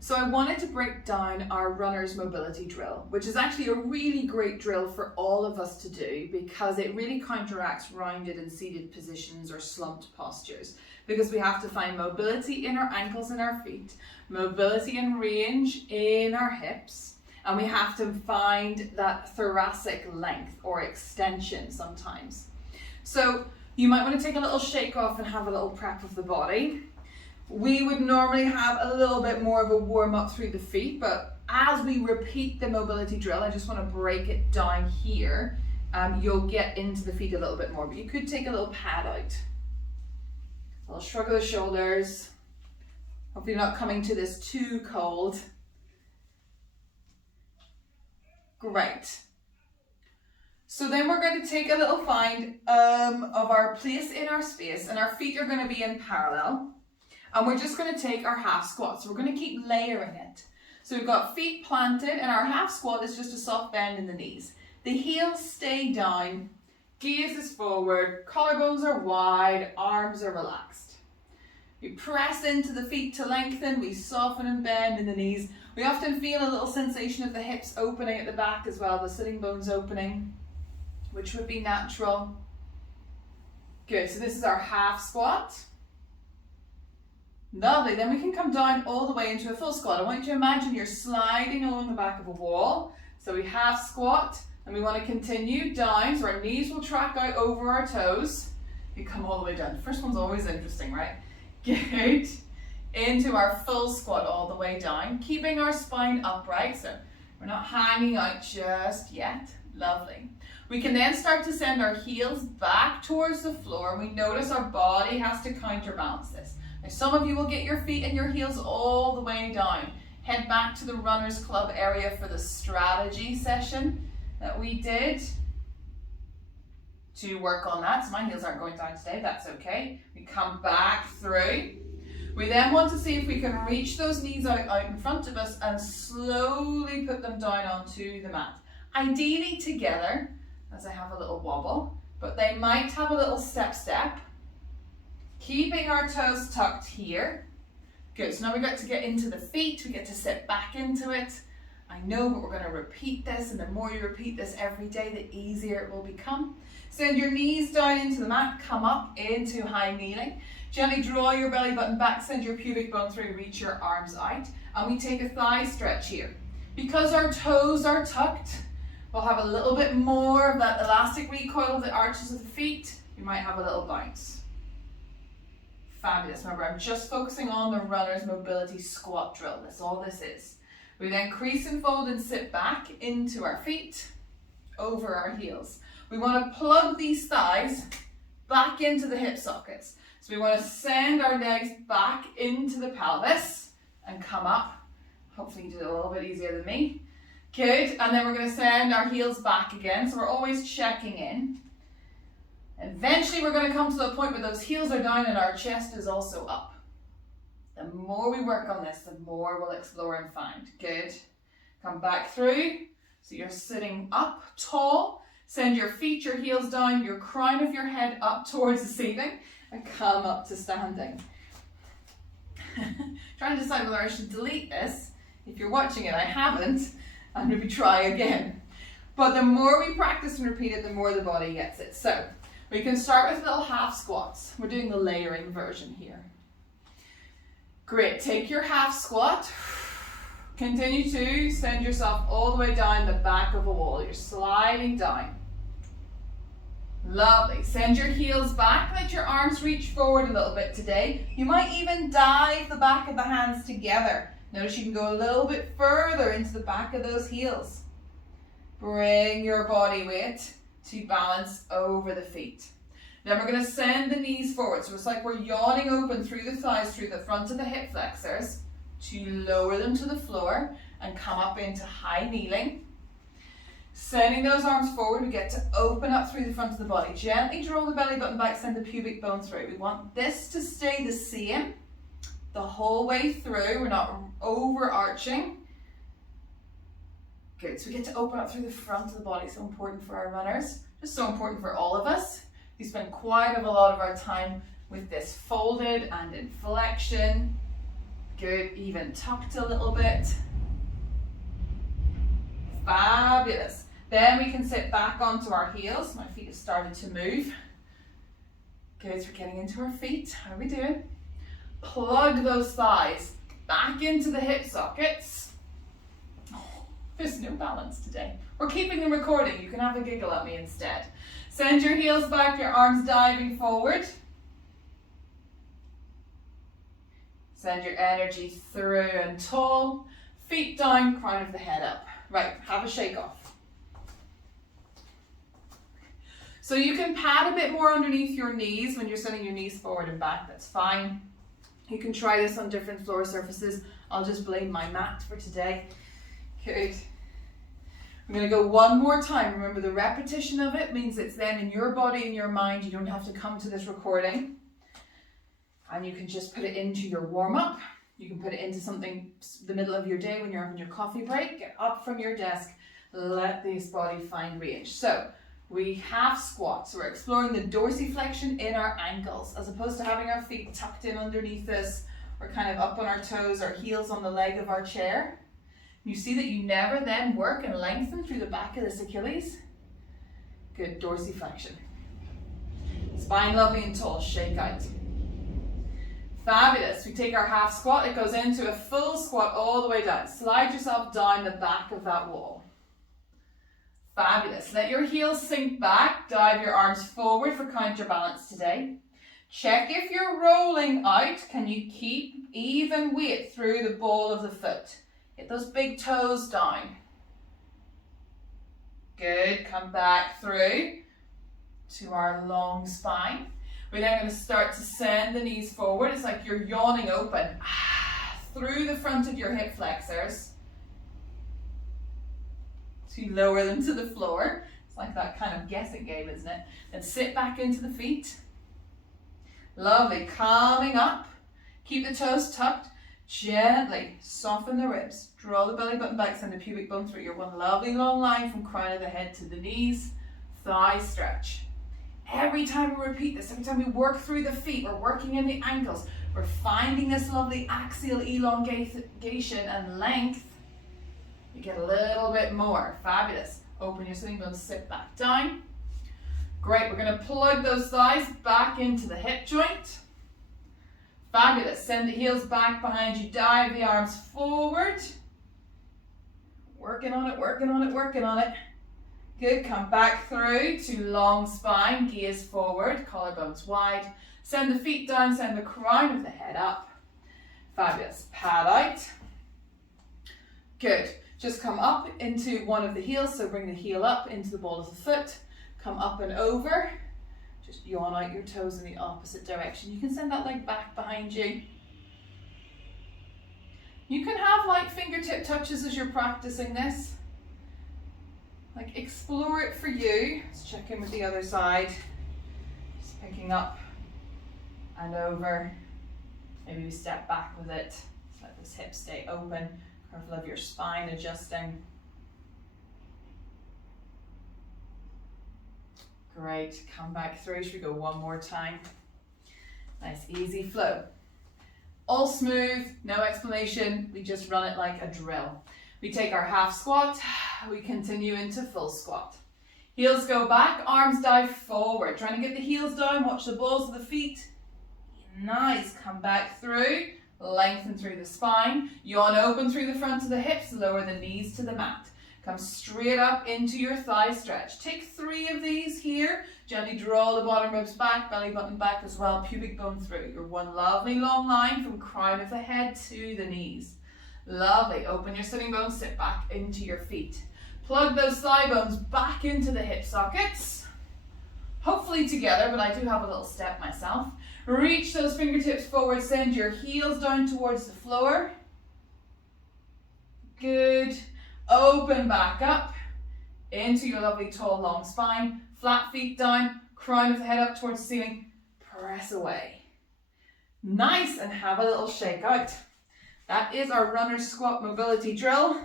So I wanted to break down our runner's mobility drill, which is actually a really great drill for all of us to do because it really counteracts rounded and seated positions or slumped postures, because we have to find mobility in our ankles and our feet, mobility and range in our hips, and we have to find that thoracic length or extension sometimes. So you might want to take a little shake off and have a little prep of the body. We would normally have a little bit more of a warm up through the feet, but as we repeat the mobility drill, I just want to break it down here. You'll get into the feet a little bit more, but you could take a little pad out. A little shrug of the shoulders. Hopefully you're not coming to this too cold. Great. So then we're going to take a little find of our place in our space, and our feet are going to be in parallel. And we're just going to take our half squat. So we're going to keep layering it. So we've got feet planted, and our half squat is just a soft bend in the knees. The heels stay down, gaze is forward, collarbones are wide, arms are relaxed. We press into the feet to lengthen, we soften and bend in the knees. We often feel a little sensation of the hips opening at the back as well, the sitting bones opening, which would be natural. Good, so this is our half squat. Lovely, then we can come down all the way into a full squat. I want you to imagine you're sliding along the back of a wall. So we half squat, and we want to continue down, so our knees will track out over our toes. You come all the way down. The first one's always interesting, right? Good. Into our full squat all the way down, keeping our spine upright, so we're not hanging out just yet. Lovely. We can then start to send our heels back towards the floor, and we notice our body has to counterbalance this. Now, some of you will get your feet and your heels all the way down. Head back to the Runners Club area for the strategy session that we did to work on that. So my heels aren't going down today, that's okay. We come back through. We then want to see if we can reach those knees out in front of us and slowly put them down onto the mat. Ideally together, as I have a little wobble, but they might have a little step. Keeping our toes tucked here. Good, so now we've got to get into the feet, we get to sit back into it. I know, but we're going to repeat this, and the more you repeat this every day, the easier it will become. Send your knees down into the mat, come up into high kneeling. Gently draw your belly button back, send your pubic bone through, reach your arms out. And we take a thigh stretch here. Because our toes are tucked, we'll have a little bit more of that elastic recoil of the arches of the feet. We might have a little bounce. Fabulous. Remember, I'm just focusing on the runner's mobility squat drill. That's all this is. We then crease and fold and sit back into our feet, over our heels. We want to plug these thighs back into the hip sockets. So we want to send our legs back into the pelvis and come up. Hopefully you did it a little bit easier than me. Good. And then we're going to send our heels back again. So we're always checking in. Eventually we're going to come to the point where those heels are down and our chest is also up. The more we work on this, the more we'll explore and find. Good. Come back through. So you're sitting up tall. Send your feet, your heels down, your crown of your head up towards the ceiling, and come up to standing. Trying to decide whether I should delete this. If you're watching it, I haven't. And maybe try again. But the more we practice and repeat it, the more the body gets it. So we can start with little half squats. We're doing the layering version here. Great, take your half squat. Continue to send yourself all the way down the back of a wall. You're sliding down. Lovely. Send your heels back. Let your arms reach forward a little bit today. You might even dive the back of the hands together. Notice you can go a little bit further into the back of those heels. Bring your body weight to balance over the feet. Then we're going to send the knees forward. So it's like we're yawning open through the thighs, through the front of the hip flexors, to lower them to the floor and come up into high kneeling. Sending those arms forward, we get to open up through the front of the body. Gently draw the belly button back, send the pubic bone through. We want this to stay the same the whole way through. We're not overarching. Good, so we get to open up through the front of the body. So important for our runners, just so important for all of us. We spend quite a lot of our time with this folded and in flexion. Good, even tucked a little bit. Fabulous. Then we can sit back onto our heels. My feet have started to move. Good, we're getting into our feet. How are we doing? Plug those thighs back into the hip sockets. Oh, there's no balance today. We're keeping the recording. You can have a giggle at me instead. Send your heels back, your arms diving forward. Send your energy through and tall. Feet down, crown of the head up. Right, have a shake off. So you can pad a bit more underneath your knees when you're sending your knees forward and back, that's fine. You can try this on different floor surfaces. I'll just blame my mat for today. Good. I'm going to go one more time. Remember, the repetition of it means it's then in your body and your mind. You don't have to come to this recording. And you can just put it into your warm-up. You can put it into something the middle of your day when you're having your coffee break. Get up from your desk. Let this body find range. So we half squat. So we're exploring the dorsiflexion in our ankles as opposed to having our feet tucked in underneath us or kind of up on our toes, our heels on the leg of our chair. You see that you never then work and lengthen through the back of this Achilles. Good, dorsiflexion. Spine lovely and tall, shake out. Fabulous. We take our half squat, it goes into a full squat all the way down. Slide yourself down the back of that wall. Fabulous. Let your heels sink back, dive your arms forward for counterbalance today. Check if you're rolling out, can you keep even weight through the ball of the foot? Get those big toes down. Good, come back through to our long spine. We're then going to start to send the knees forward. It's like you're yawning open through the front of your hip flexors to lower them to the floor. It's like that kind of guessing game, isn't it? Then sit back into the feet. Lovely, calming up. Keep the toes tucked. Gently soften the ribs. Draw the belly button back, send the pubic bone through your one lovely long line from crown of the head to the knees. Thigh stretch. Every time we repeat this, every time we work through the feet, we're working in the ankles, we're finding this lovely axial elongation and length. You get a little bit more. Fabulous. Open your sitting bones, sit back down. Great, we're going to plug those thighs back into the hip joint. Fabulous. Send the heels back behind you, dive the arms forward. Working on it, working on it, working on it. Good, come back through to long spine, gaze forward, collarbones wide. Send the feet down, send the crown of the head up. Fabulous, pad out. Good, just come up into one of the heels, so bring the heel up into the ball of the foot. Come up and over, just yawn out your toes in the opposite direction. You can send that leg back behind you. You can have light fingertip touches as you're practicing this. Like explore it for you. Let's check in with the other side. Just picking up and over. Maybe we step back with it. Just let this hip stay open. Careful of your spine adjusting. Great, come back through. Should we go one more time? Nice easy flow. All smooth, no explanation. We just run it like a drill. We take our half squat, we continue into full squat. Heels go back, arms dive forward. Trying to get the heels down, watch the balls of the feet. Nice, come back through, lengthen through the spine. Yawn open through the front of the hips, lower the knees to the mat. Come straight up into your thigh stretch. Take 3 of these here. Gently draw the bottom ribs back, belly button back as well, pubic bone through. Your one lovely long line from crown of the head to the knees. Lovely, open your sitting bones, sit back into your feet. Plug those thigh bones back into the hip sockets. Hopefully together, but I do have a little step myself. Reach those fingertips forward, send your heels down towards the floor. Good. Open back up into your lovely tall long spine. Flat feet down, crown of the head up towards the ceiling. Press away. Nice, and have a little shake out. That is our runner's squat mobility drill.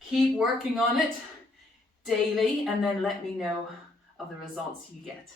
Keep working on it daily and then let me know of the results you get.